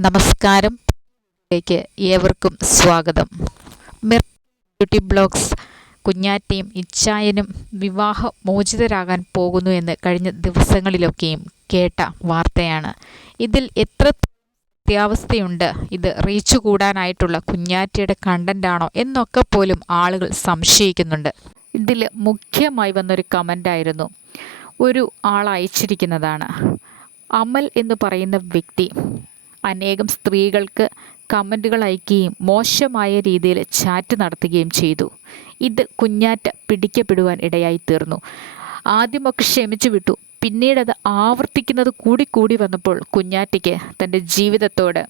നമസ്കാരം. ലേക്ക് ഏവർക്കും സ്വാഗതം. മിർ ബ്യൂട്ടി ബ്ലോഗ്സ് കുഞ്ഞാറ്റയും ഇച്ചായനും വിവാഹ മോചിതരാകാൻ പോകുന്നു എന്ന് കഴിഞ്ഞ ദിവസങ്ങളിലൊക്കെയും കേട്ട വാർത്തയാണ്. ഇതിൽ എത്ര സത്യാവസ്ഥയുണ്ട് ഇത് റീച്ച് കൂടാനായിട്ടുള്ള കുഞ്ഞാറ്റയുടെ കണ്ടന്റാണോ എന്നൊക്കെ പോലും ആളുകൾ സംശയിക്കുന്നുണ്ട്. ഇതിൽ മുഖ്യമായി വന്നൊരു കമന്റായിരുന്നു ഒരു ആൾ അയച്ചിരിക്കുന്നതാണ്. അമൽ എന്ന് പറയുന്ന വ്യക്തി അനേകം സ്ത്രീകൾക്ക് കമന്റുകൾ അയക്കുകയും മോശമായ രീതിയിൽ ചാറ്റ് നടത്തുകയും ചെയ്തു. ഇത് കുഞ്ഞാറ്റ പിടിക്കപ്പെടുവാൻ ഇടയായി തീർന്നു. ആദ്യമൊക്കെ ക്ഷമിച്ചു വിട്ടു. പിന്നീട് അത് ആവർത്തിക്കുന്നത് കൂടി കൂടി വന്നപ്പോൾ കുഞ്ഞാറ്റയ്ക്ക് തന്റെ ജീവിതത്തോട്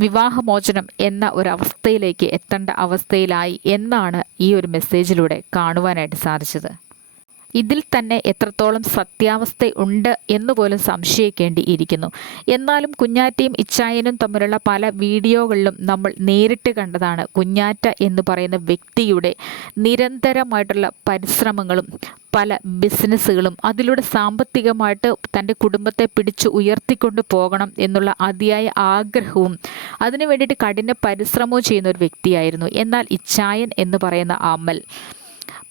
വിവാഹമോചനം എന്ന ഒരവസ്ഥയിലേക്ക് എത്തേണ്ട അവസ്ഥയിലായി എന്നാണ് ഈ ഒരു മെസ്സേജിലൂടെ കാണുവാനായിട്ട് സാധിച്ചത്. ഇതിൽ തന്നെ എത്രത്തോളം സത്യാവസ്ഥ ഉണ്ട് എന്ന് പോലും സംശയിക്കേണ്ടി ഇരിക്കുന്നു എന്നാലും കുഞ്ഞാറ്റയും ഇച്ചായനും തമ്മിലുള്ള പല വീഡിയോകളിലും നമ്മൾ നേരിട്ട് കണ്ടതാണ് കുഞ്ഞാറ്റ എന്ന് പറയുന്ന വ്യക്തിയുടെ നിരന്തരമായിട്ടുള്ള പരിശ്രമങ്ങളും പല ബിസിനസ്സുകളും അതിലൂടെ സാമ്പത്തികമായിട്ട് തന്റെ കുടുംബത്തെ പിടിച്ച് ഉയർത്തിക്കൊണ്ട് പോകണം എന്നുള്ള അതിയായ ആഗ്രഹവും അതിനു വേണ്ടിയിട്ട് കഠിന പരിശ്രമവും ചെയ്യുന്ന ഒരു വ്യക്തിയായിരുന്നു. എന്നാൽ ഇച്ചായൻ എന്ന് പറയുന്ന അമൽ.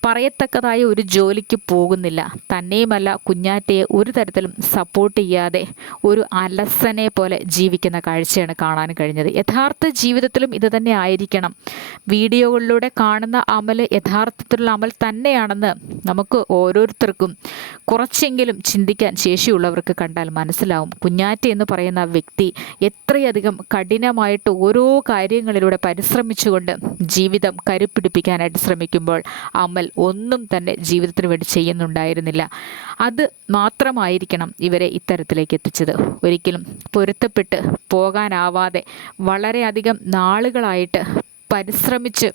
പറയത്തക്കതായ ഒരു ജോലിക്ക് പോകുന്നില്ല. തന്നെയുമല്ല കുഞ്ഞാറ്റയെ ഒരു തരത്തിലും സപ്പോർട്ട് ചെയ്യാതെ ഒരു അലസനെ പോലെ ജീവിക്കുന്ന കാഴ്ചയാണ് കാണാൻ കഴിഞ്ഞത്. യഥാർത്ഥ ജീവിതത്തിലും ഇത് തന്നെ ആയിരിക്കണം. വീഡിയോകളിലൂടെ കാണുന്ന അമൽ യഥാർത്ഥത്തിലുള്ള അമൽ തന്നെയാണെന്ന് നമുക്ക് ഓരോരുത്തർക്കും കുറച്ചെങ്കിലും ചിന്തിക്കാൻ ശേഷിയുള്ളവർക്ക് കണ്ടാൽ മനസ്സിലാവും. കുഞ്ഞാറ്റ എന്ന് പറയുന്ന വ്യക്തി എത്രയധികം കഠിനമായിട്ട് ഓരോ കാര്യങ്ങളിലൂടെ പരിശ്രമിച്ചുകൊണ്ട് ജീവിതം കരുപ്പിടിപ്പിക്കാനായിട്ട് ശ്രമിക്കുമ്പോൾ അമൽ ഒന്നും തന്നെ ജീവിതത്തിന് വേണ്ടി ചെയ്യുന്നുണ്ടായിരുന്നില്ല. അത് മാത്രമായിരിക്കണം ഇവരെ ഇത്തരത്തിലേക്ക് എത്തിച്ചത്. ഒരിക്കലും പൊരുത്തപ്പെട്ട് പോകാനാവാതെ വളരെയധികം നാളുകളായിട്ട് പരിശ്രമിച്ച്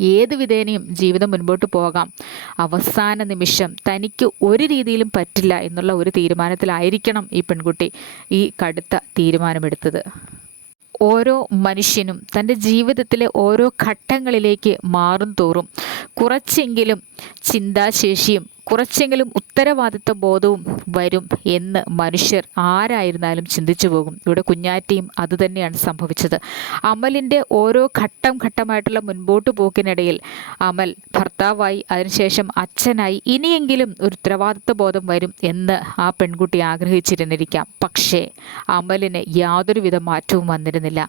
ഏത് വിധേനയും ജീവിതം മുൻപോട്ട് പോകാം. അവസാന നിമിഷം തനിക്ക് ഒരു രീതിയിലും പറ്റില്ല എന്നുള്ള ഒരു തീരുമാനത്തിലായിരിക്കണം ഈ പെൺകുട്ടി ഈ കടുത്ത തീരുമാനമെടുത്തത്. ഓരോ മനുഷ്യനും തന്റെ ജീവിതത്തിലെ ഓരോ ഘട്ടങ്ങളിലേക്ക് മാറും തോറും കുറച്ചെങ്കിലും ചിന്താശേഷിയും കുറച്ചെങ്കിലും ഉത്തരവാദിത്വ ബോധവും വരും എന്ന് മനുഷ്യർ ആരായിരുന്നാലും ചിന്തിച്ചു പോകും. ഇവിടെ കുഞ്ഞാറ്റയും അതുതന്നെയാണ് സംഭവിച്ചത്. അമലിന്റെ ഓരോ ഘട്ടം ഘട്ടമായിട്ടുള്ള മുൻപോട്ട് പോക്കിനിടയിൽ അമൽ ഭർത്താവായി അതിനുശേഷം അച്ഛനായി ഇനിയെങ്കിലും ഒരു ഉത്തരവാദിത്വ ബോധം വരും എന്ന് ആ പെൺകുട്ടി ആഗ്രഹിച്ചിരുന്നിരിക്കാം. പക്ഷേ അമലിന് യാതൊരുവിധ മാറ്റവും വന്നിരുന്നില്ല.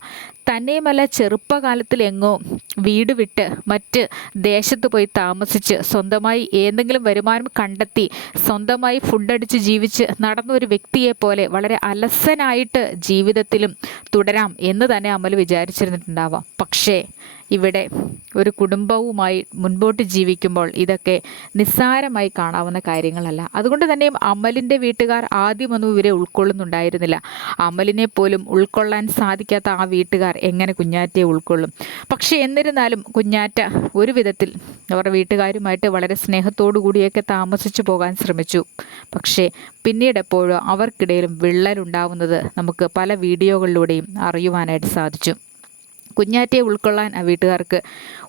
തന്നെയുമല്ല ചെറുപ്പകാലത്തിൽ എങ്ങോ വീട് വിട്ട് മറ്റ് ദേശത്ത് പോയി താമസിച്ച് സ്വന്തമായി എന്തെങ്കിലും വരുമാനം കണ്ടെത്തി. സ്വന്തമായി ഫുഡടിച്ച് ജീവിച്ച് നടന്ന ഒരു വ്യക്തിയെ പോലെ വളരെ അലസനായിട്ട് ജീവിതത്തിലും തുടരാം എന്ന് തന്നെ അമൽ വിചാരിച്ചിരുന്നിട്ടുണ്ടാവാം. പക്ഷേ ഇവിടെ ഒരു കുടുംബവുമായി മുൻപോട്ട് ജീവിക്കുമ്പോൾ ഇതൊക്കെ നിസ്സാരമായി കാണാവുന്ന കാര്യങ്ങളല്ല. അതുകൊണ്ട് തന്നെയും അമലിന്റെ വീട്ടുകാർ ആദ്യമൊന്നും ഇവരെ ഉൾക്കൊള്ളുന്നുണ്ടായിരുന്നില്ല. അമലിനെ പോലും ഉൾക്കൊള്ളാൻ സാധിക്കാത്ത ആ വീട്ടുകാർ എങ്ങനെ കുഞ്ഞാറ്റയെ ഉൾക്കൊള്ളും? പക്ഷേ എന്നിരുന്നാലും കുഞ്ഞാറ്റ ഒരു വിധത്തിൽ അവരുടെ വീട്ടുകാരുമായിട്ട് വളരെ സ്നേഹത്തോടു കൂടിയൊക്കെ താമസിച്ചു പോകാൻ ശ്രമിച്ചു. പക്ഷേ പിന്നീട് എപ്പോഴും അവർക്കിടയിലും വിള്ളലുണ്ടാവുന്നത് നമുക്ക് പല വീഡിയോകളിലൂടെയും അറിയുവാനായിട്ട് സാധിച്ചു. കുഞ്ഞാറ്റയെ ഉൾക്കൊള്ളാൻ ആ വീട്ടുകാർക്ക്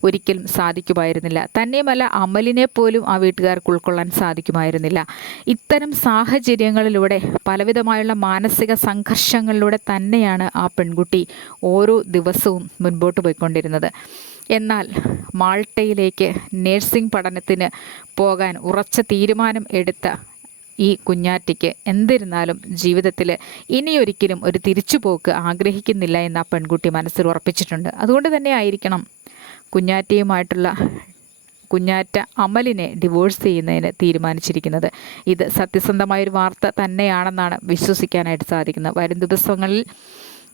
ഒരിക്കലും സാധിക്കുമായിരുന്നില്ല. തന്നെയുമല്ല അമലിനെ പോലും ആ വീട്ടുകാർക്ക് ഉൾക്കൊള്ളാൻ സാധിക്കുമായിരുന്നില്ല. ഇത്തരം സാഹചര്യങ്ങളിലൂടെ പലവിധമായുള്ള മാനസിക സംഘർഷങ്ങളിലൂടെ തന്നെയാണ് ആ പെൺകുട്ടി ഓരോ ദിവസവും മുൻപോട്ട് പോയിക്കൊണ്ടിരുന്നത്. എന്നാൽ മാൾട്ടയിലേക്ക് നേഴ്സിംഗ് പഠനത്തിന് പോകാൻ ഉറച്ച തീരുമാനം എടുത്ത ഈ കുഞ്ഞാറ്റയ്ക്ക് എന്നിരുന്നാലും ജീവിതത്തിൽ ഇനിയൊരിക്കലും ഒരു തിരിച്ചുപോക്ക് ആഗ്രഹിക്കുന്നില്ല എന്ന് ആ പെൺകുട്ടി മനസ്സിൽ ഉറപ്പിച്ചിട്ടുണ്ട്. അതുകൊണ്ട് തന്നെ ആയിരിക്കണം. കുഞ്ഞാറ്റയുമായിട്ടുള്ള കുഞ്ഞാറ്റ അമലിനെ ഡിവോഴ്സ് ചെയ്യുന്നതിന് തീരുമാനിച്ചിരിക്കുന്നത്. ഇത് സത്യസന്ധമായൊരു വാർത്ത തന്നെയാണെന്നാണ് വിശ്വസിക്കാനായിട്ട് സാധിക്കുന്നത്. വരും ദിവസങ്ങളിൽ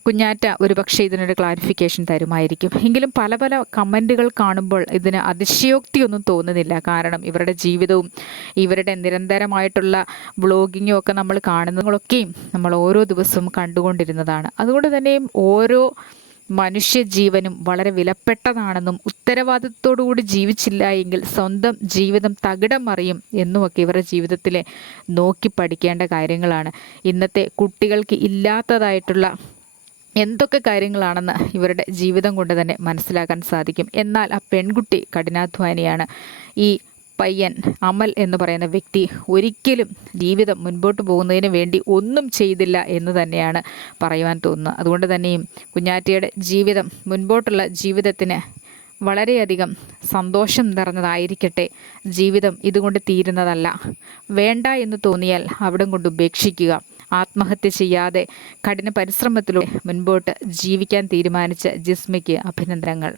കുഞ്ഞാറ്റ ഒരു പക്ഷേ ഇതിനൊരു ക്ലാരിഫിക്കേഷൻ തരുമായിരിക്കും. എങ്കിലും പല പല കമന്റുകൾ കാണുമ്പോൾ ഇതിന് അതിശയോക്തിയൊന്നും തോന്നുന്നില്ല. കാരണം ഇവരുടെ ജീവിതവും ഇവരുടെ നിരന്തരമായിട്ടുള്ള വ്ളോഗിങ്ങും ഒക്കെ നമ്മൾ കാണുന്നതൊക്കെയും നമ്മൾ ഓരോ ദിവസവും കണ്ടുകൊണ്ടിരുന്നതാണ്. അതുകൊണ്ട് തന്നെയും ഓരോ മനുഷ്യജീവനും വളരെ വിലപ്പെട്ടതാണെന്നും ഉത്തരവാദിത്തോടുകൂടി ജീവിച്ചില്ല എങ്കിൽ സ്വന്തം ജീവിതം തകിടം മറിയും എന്നുമൊക്കെ ഇവരുടെ ജീവിതത്തിലെ നോക്കി പഠിക്കേണ്ട കാര്യങ്ങളാണ്. ഇന്നത്തെ കുട്ടികൾക്ക് ഇല്ലാത്തതായിട്ടുള്ള എന്തൊക്കെ കാര്യങ്ങളാണെന്ന് ഇവരുടെ ജീവിതം കൊണ്ട് തന്നെ മനസ്സിലാക്കാൻ സാധിക്കും. എന്നാൽ ആ പെൺകുട്ടി കഠിനാധ്വാനിയാണ്. ഈ പയ്യൻ അമൽ എന്ന് പറയുന്ന വ്യക്തി ഒരിക്കലും ജീവിതം മുൻപോട്ട് പോകുന്നതിന് വേണ്ടി ഒന്നും ചെയ്തില്ല എന്ന് തന്നെയാണ് പറയുവാൻ തോന്നുന്നത്. അതുകൊണ്ട് തന്നെയും കുഞ്ഞാറ്റിയുടെ ജീവിതം മുൻപോട്ടുള്ള ജീവിതത്തിന് വളരെയധികം സന്തോഷം നിറഞ്ഞതായിരിക്കട്ടെ. ജീവിതം ഇതുകൊണ്ട് തീരുന്നതല്ല. വേണ്ട എന്ന് തോന്നിയാൽ അവിടം കൊണ്ട് ഉപേക്ഷിക്കുക. ആത്മഹത്യ ചെയ്യാതെ കഠിന പരിശ്രമത്തിലൂടെ മുൻപോട്ട് ജീവിക്കാൻ തീരുമാനിച്ച ജിസ്മയ്ക്ക് അഭിനന്ദനങ്ങൾ.